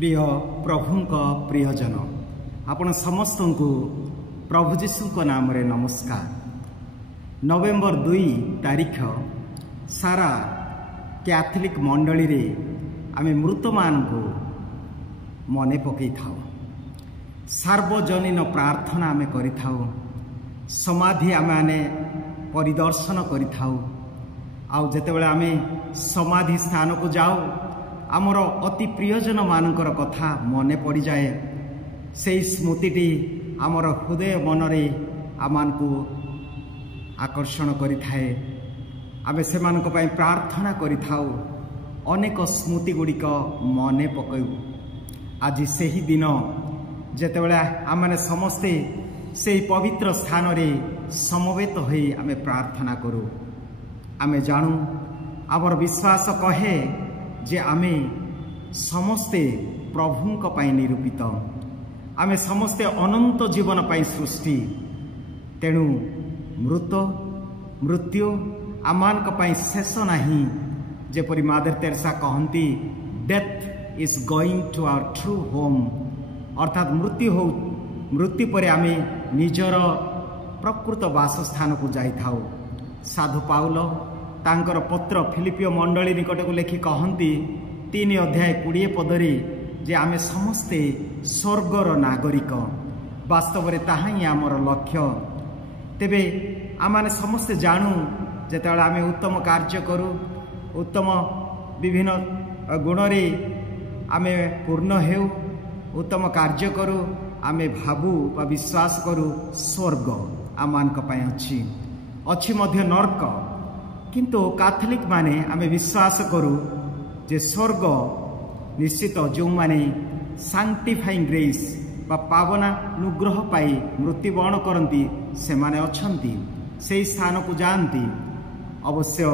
प्रिय प्रभुंक प्रियजन आपण समस्त को प्रभु जीशु नाम रे नमस्कार। नवेम्बर 2 तारीख सारा कैथोलिक मंडली रे आमे मृत मान को मने पकई थाओ, सार्वजनीन प्रार्थना आमे करि थाओ, समाधि आमे परिदर्शन करि थाओ। आउ जेतेबेले आमे समाधि स्थान को जाओ आमर अति प्रियजन मानकर कथा मने पड़ी जाए। से स्मृति आमर हृदय मनरे आमान को आकर्षण करि थाए। आमे सेमानक पई प्रार्थना करि थाओ, अनेक स्मृति गुड़िक मने पकऊ। आज से ही दिन जेतेबेले आमे समस्ते से पवित्र स्थान रे समवेत होई आमे प्रार्थना करू। आमे जानू आमर विश्वास कहे जे आमे समस्ते प्रभुंक पाई निरूपित, आमे समस्ते अनंत जीवन पाई सृष्टि। तेणु मृत्यु आमानक पाई शेष नहीं। जेपरि मादर तेरेसा कहती, death is going to our true home, अर्थात मृत्यु पर आमे निजर प्रकृत वासस्थान को जाई थाओ। साधु पाउल तांकर पत्र फिलिपिय मंडली निकट को लेखि कहती 3 अध्याय 20 पदरी जे आमे समस्ते स्वर्गर नागरिक। वास्तव में ताहा ही आमर लक्ष्य। तेबे आमाने समस्ते जानू जेतेबेले आमे उत्तम कार्य करू, उत्तम विभिन्न गुण रे आमे पूर्ण हेउ, उत्तम कार्य करू, आमे भाबू बा विश्वास करू स्वर्ग आमानक पई अछि मध्य नरक। किंतु कैथोलिक माने आमे विश्वास करू जे स्वर्ग निश्चित जो माने सैंक्टिफाइंग ग्रेस बा पावनानुग्रह पाई मृत्युवरण करती से माने अछंती, से स्थान को जानती। अवश्य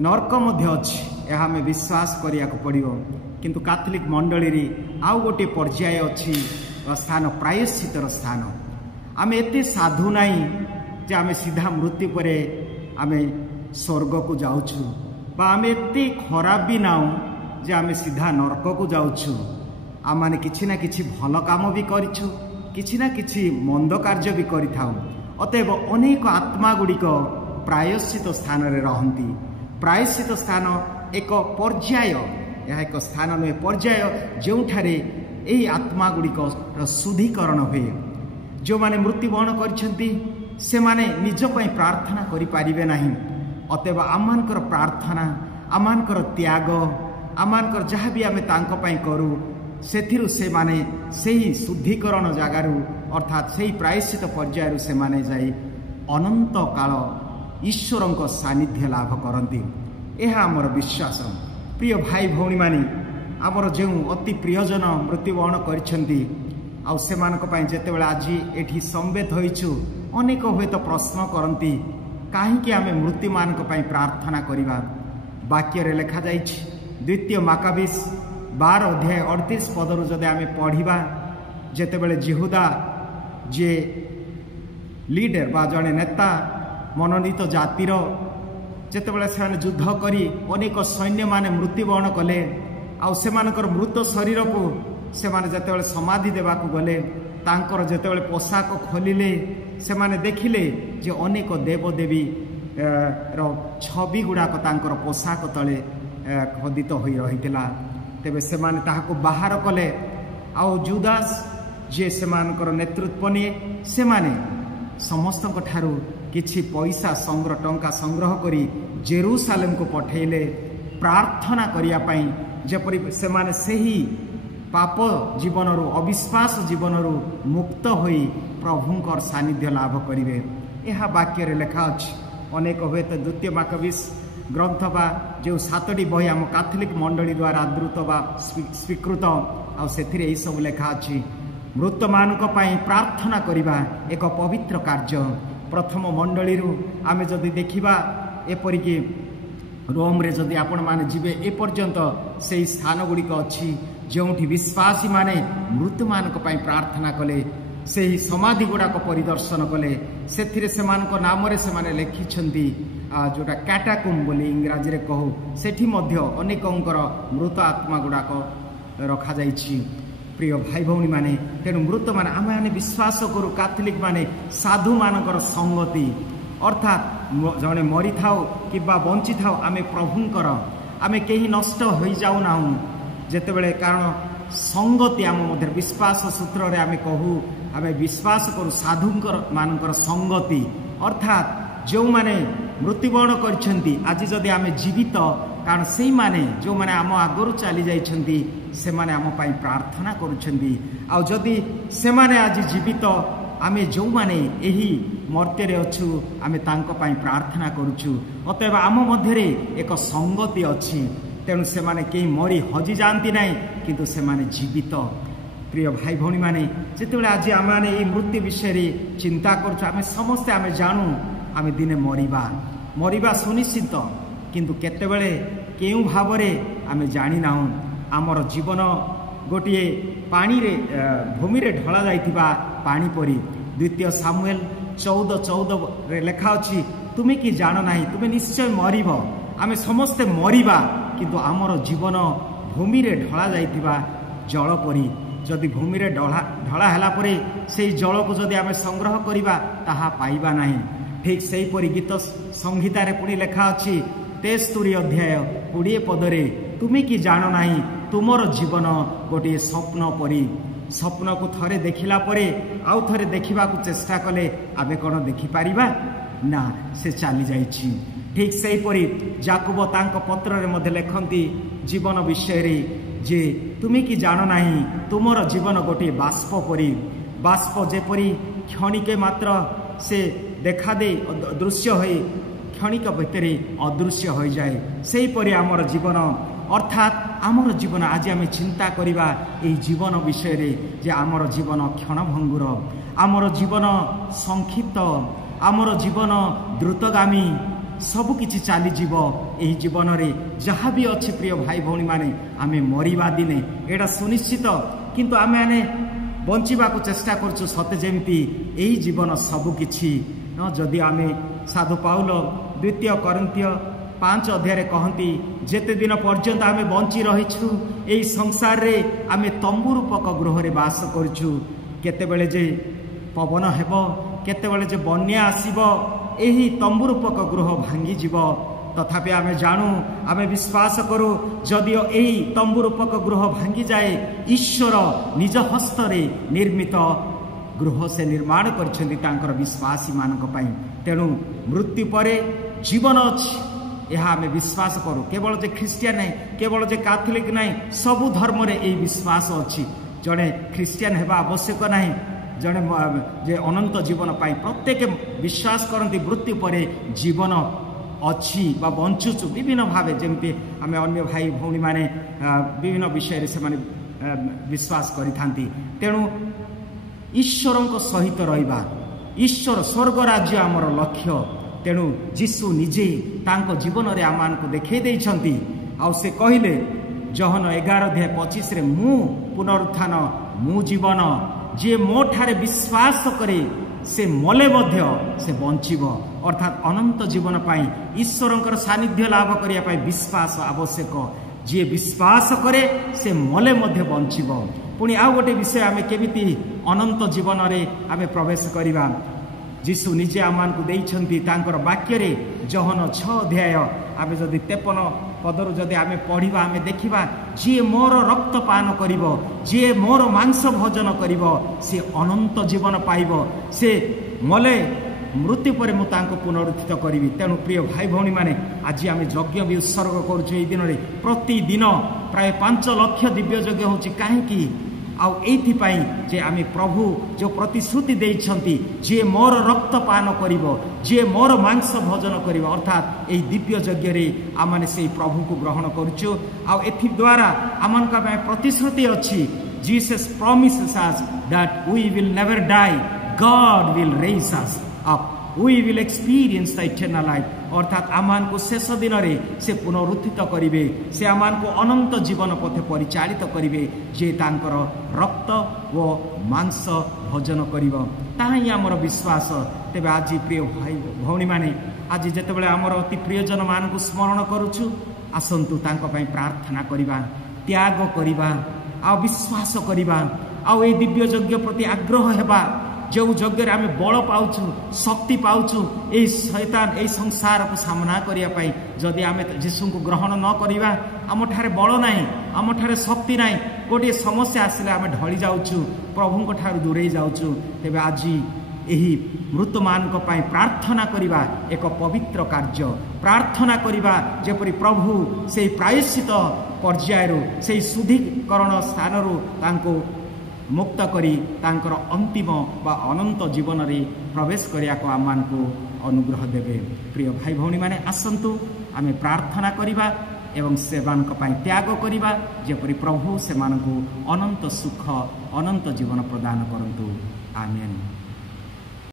नरक मध्य अछि, यह आमे विश्वास करिया को पड़ियो। किंतु कैथोलिक मंडली रे आउ गोटे पर्याय अछि स्थान, प्रायश्चितर स्थान। आमे एते साधु नाही जे आमे सीधा मृत्यु परे आमे स्वर्ग को जाऊछु, बा आमे एते खराब भी नाउ जे आमे सीधा नरक को जाऊछु। आमाने किछि ना किछि भल काम भी करिछु, किछि ना किछि मंद कार्य भी करिथाउ। अतएव अनेक आत्मा गुड़िक प्रायश्चित स्थान रे रहंती। प्रायश्चित स्थान एक पर्याय, यह एक स्थान नुहे पर्याय जोठारे एही आत्मा गुड़िक शुद्धिकरण हुए। जो माने मृत्युवरण करिसेंती से माने निज पई प्रार्थना करि पारिबे नाही। अतएव आमानकर प्रार्थना, आमानकर त्याग, आमानकर जहाँ भी आमे तांको पई करू सेथिरु से माने सेही शुद्धिकरण जगारू अर्थात सेही प्रायश्चित पर्यायरु से माने जाई अनंत काल ईश्वरंक सानिध्य लाभ करती। यह आमर विश्वास। प्रिय भाई भौणी माने आमर जो अति प्रियजन मृत्युवरण करिसेंती आउ सेमानक पई जेतेबेले आज एठी संवेद होइछु, अनेक हुए तो प्रश्न करती कहीं आमे मृत्यु मानक पई प्रार्थना करिबा। वाक्य रे लिखा जाइछि 2 माकाबीस 12 अध्याय 38 पदरु जदि आमे पढ़िबा, जेतेबेले जिहुदा जे लीडर बा जने नेता मनोनीत जातिर जेतेबेले से युद्ध करी अनेक सैन्य माने मृत्युवरण कले, आउ सेमानकर मृत शरीर को सेमाने जेतेबेले समाधि देबा को गले, तांकर जेतेबेले पोशाक खोलिले से माने देखिले जे अनेक देवदेवी रो छवि गुड़ाक तांकर पोशाक तले खोदित होई रहितला। तेबे से माने ताहाको बाहर कले। आउ जुदास जे से मानकर नेतृत्व निये से माने समस्त ठारू किछि पैसा संग्रह टंका संग्रह करी जेरूसालेम को पठेले प्रार्थना करिया पई, जेपरि से माने सेही पाप जीवन रू अविश्वास जीवन रू मुक्त होई प्रभुंकर सानिध्य लाभ करिवे। यह वाक्य रे लिखा अछि। अनेक हुए तो 2 माकाबीस ग्रंथ बा जो 7टी बही आम कैथोलिक मंडली द्वारा आदृत बा स्वीकृत आ सेथिरे एही सब लिखा अछि। मृत मानक पई प्रार्थना करिबा एक पवित्र कार्य। प्रथम मंडली रू आमे जदि देखिबा एपरिके रोम रे जदि आपण माने जिबे ए पर्यंत से स्थान गुड़िक अछि जोठी विश्वासी माने मृत्यु मानक पई प्रार्थना कले, से ही समाधि गुड़ाक परिदर्शन कले, से नाम से माने लिखिछंती जोटा कैटाकुम बोली इंग्राजी रे कहू, सेठी मध्य अनेकंकर मृत आत्मा गुड़ाक रखाଯାଇଛି। प्रिय भाई भौणी माने तेणु मृत माने आमे माने विश्वास करू कैथोलिक माने साधु मानकर संगति अर्थात जने मरी थाउ कि बंची थाउ आमे प्रभुंकर आमे केही नष्ट हो जाऊ ना जेतेबेले कारण संगति आम मध्य विश्वास सूत्र रे आमे कहू आमे विश्वास करू साधुंकर मानकर संगति अर्थात जो माने मृत्युवरण करछंती आज जदि आमे जीवित कारण से माने जो माने आम आगरू चली जाइछंती से माने आम पाई प्रार्थना करुछंती आ जदि से माने आज जीवित आमे जो माने एही मर्त्य रे अछु आमे तांको पाई प्रार्थना करुछु अतएव आम मध्यरे एक संगति अछि तेणु से माने केही मरी हजि जानती नाही किंतु से माने जीवित। प्रिय भाई भौणी माने जेतेबेले आज आम माने ए मृत्यु विषय रे चिंता करुछु आमे समस्त आमे जानू आमे दिने मरिबा सुनिश्चित किंतु केतेबेले केउ भावरे आमे जानि नाहु आमर जीवन गोटे पानी रे भूमि रे ढला जाइथिबा पानी परी 2 सामुएल 14:14 रे लेखा अछि तुमे कि जान नाही तुमे निश्चय मरिब आमे समस्ते मरिबा किंतु आमर जीवन भूमि रे ढला जाइथिबा जल परी जदि भूमि रे ढला हैला परे सेही जल को जदि आमे संग्रह करिबा ताहा पाइबा नाही। ठीक सेही परी गीत संहिता रे पुणी लेखा अछि 73 अध्याय 20 पदरे तुमे कि जान नाही तुमर जीवन गोटे स्वप्न परी स्वप्न को थरे देखिला परे आउ थरे देखिबा को चेष्टा कले आबे कोन देखि पारिबा ना से चली जाइछि। ठीक सेही परी याकूब तांको पत्र रे मध्ये लेखंती जीवन विषय रे जे तुमे कि जान नाही तुमर जीवन गोटे बाष्प परी बाष्प जेपरी क्षणिके मात्र से देखा दे दृश्य होई क्षणिक भितर अदृश्य हो जाए से परी आमर जीवन अर्थात आमर जीवन आज आम चिंता करिबा एई जीवन विषय रे जे आमर जीवन क्षणभंगुर आमर जीवन संक्षिप्त आमर जीवन द्रुतगामी सबकिछि चली जीव एही जीवन रे जहाँ भी अच्छे प्रिय भाई भौणी माने आमे मरिबा दिने एटा सुनिश्चित किंतु आमे आने बंचिबा को चेष्टा करछु सते जेमिति एही जीवन सबकिछि न जदि आमे साधु पाउल 2 कोरिन्थिय 5 अध्याय रे कहंती जेते दिन पर्यंत आमे बंची रहिछु एही संसार रे आमे तंबू रूपक गृह रे वास करछु केतेबेले जे पवन हेबो केतेबेले जे बन्या आसीबो एही तंबू रूपक गृह भांगी जीव तथापि आमे जानू आमे विश्वास करू जदियो एही तंबू रूपक गृह भांगी जाए ईश्वर निज हस्त रे निर्मित गृह से निर्माण करछन्ती तांकर विश्वासी मानक पई तेणु मृत्यु परे जीवन अछि यह आमे विश्वास करू केवल जे ख्रिस्टियन नहीं केवल जे कैथोलिक नहीं सबु धर्म रे एही विश्वास अछि जने ख्रिस्टियन हेबा आवश्यक नहीं जने जे अनंत जीवन पाई प्रत्येक विश्वास करती मृत्यु परे जीवन अच्छी बा बंचुचु विभिन्न भाव जमती आम अन्य भाई भौणी माने विभिन्न विषय से माने विश्वास करिथांती तेणु ईश्वर सहित रहिबा ईश्वर स्वर्ग राज्य आमर लक्ष्य तेणु जीशु निजे तांको जीवन रे आमान को देखै दैछंती आ से कहिले जहन 11:25 रे मु पुनरुत्थान मु जीवन जे मो ठारे विश्वास करे से मले मध्य से बंचिब अर्थात अनंत जीवन पाई ईश्वरंकर सानिध्य लाभ करिया पाई विश्वास आवश्यक जे विश्वास करे से मले मध्य बंचिब पुणी आउ गोटे विषय आमे केमिति अनंत जीवन रे आमे प्रवेश करिबा जीशु निजे आमान को देइछंती तांकर वाक्य रे जहन 6 अध्याय आमे जदि 53 पदरु जदि आमे पढ़िबा आमे देखिबा जे मोर रक्त पान करिवो जे मोर मांस भोजन करिवो से अनंत जीवन पाइबो से मले मृत्यु पर मु तांको पुनरुत्थित करिवि तेणु प्रिय भाई भौणी माने आज आमे यज्ञ भी उत्सर्ग करूछु ए दिन रे प्रतिदिन प्राय 5 लाख दिव्य यज्ञ होछि काहेकि आउ एथिपाई जे आमे प्रभु जो प्रतिश्रुति देइछंती जे मोर रक्त पान करिवो जे मोर मांस भोजन करिवो अर्थात एही दिव्य यज्ञ रे आमाने से प्रभु को ग्रहण करूछु आउ एथि द्वारा आमन का प्रतिश्रुति अछि Jesus promises us that we will never die God will raise us up we will experience the eternal life अर्थात आमान को शेष दिन रे से पुनरुत्थित करिवे से आमान को अनंत जीवन पथे परिचालित करिवे जे तांकर रक्त व मांस भोजन करिवो ताही हमर विश्वास तेबे आज प्रिय भाई भौणी माने आज जेतेबेले हमर अति प्रियजन मान को स्मरण करूछु आसंतु तांको पई प्रार्थना करिबा त्याग करिबा ଆଉ ବିଶ୍ୱାସ କରିବା ଆଉ ଏହି ଦିବ୍ୟ ଯଜ୍ଞ ପ୍ରତି ଆଗ୍ରହ ହେବା। ଯେଉଁ ଯଜ୍ଞରେ ଆମେ ବଳ ପାଉଛୁ, ଶକ୍ତି ପାଉଛୁ ଏହି ଶୈତାନ ଏହି ସଂସାରକୁ ସାମ୍ନା କରିବା ପାଇଁ। ଯଦି ଆମେ ଯୀଶୁଙ୍କୁ ଗ୍ରହଣ ନ କରିବା, ଆମଠାରେ ବଳ ନାହିଁ, ଆମଠାରେ ଶକ୍ତି ନାହିଁ, ଗୋଟିଏ ସମସ୍ୟା ଆସିଲେ ଆମେ ଢଳି ଯାଉଛୁ, ପ୍ରଭୁଙ୍କ ଠାରୁ ଦୂରେଇ ଯାଉଛୁ। ତେବେ ଆଜି ଏହି ମୃତମାନଙ୍କ ପାଇଁ ପ୍ରାର୍ଥନା କରିବା ଏକ ପବିତ୍ର କାର୍ଯ୍ୟ। ପ୍ରାର୍ଥନା କରିବା ଯେପରି ପ୍ରଭୁ ସେହି ପ୍ରାୟଶ୍ଚିତ ପର୍ଯ୍ୟାୟରୁ, ସେହି ଶୁଦ୍ଧିକରଣ ସ୍ଥାନରୁ ତାଙ୍କୁ ମୁକ୍ତ କରି ତାଙ୍କର ଅନ୍ତିମ ବା ଅନନ୍ତ ଜୀବନରେ ପ୍ରବେଶ କରିବାକୁ ଆମମାନଙ୍କୁ ଅନୁଗ୍ରହ ଦେବେ। ପ୍ରିୟ ଭାଇ ଭଉଣୀମାନେ, ଆସନ୍ତୁ ଆମେ ପ୍ରାର୍ଥନା କରିବା ଏବଂ ସେମାନଙ୍କ ପାଇଁ ତ୍ୟାଗ କରିବା, ଯେପରି ପ୍ରଭୁ ସେମାନଙ୍କୁ ଅନନ୍ତ ସୁଖ, ଅନନ୍ତ ଜୀବନ ପ୍ରଦାନ କରନ୍ତୁ। ଆମେନ୍।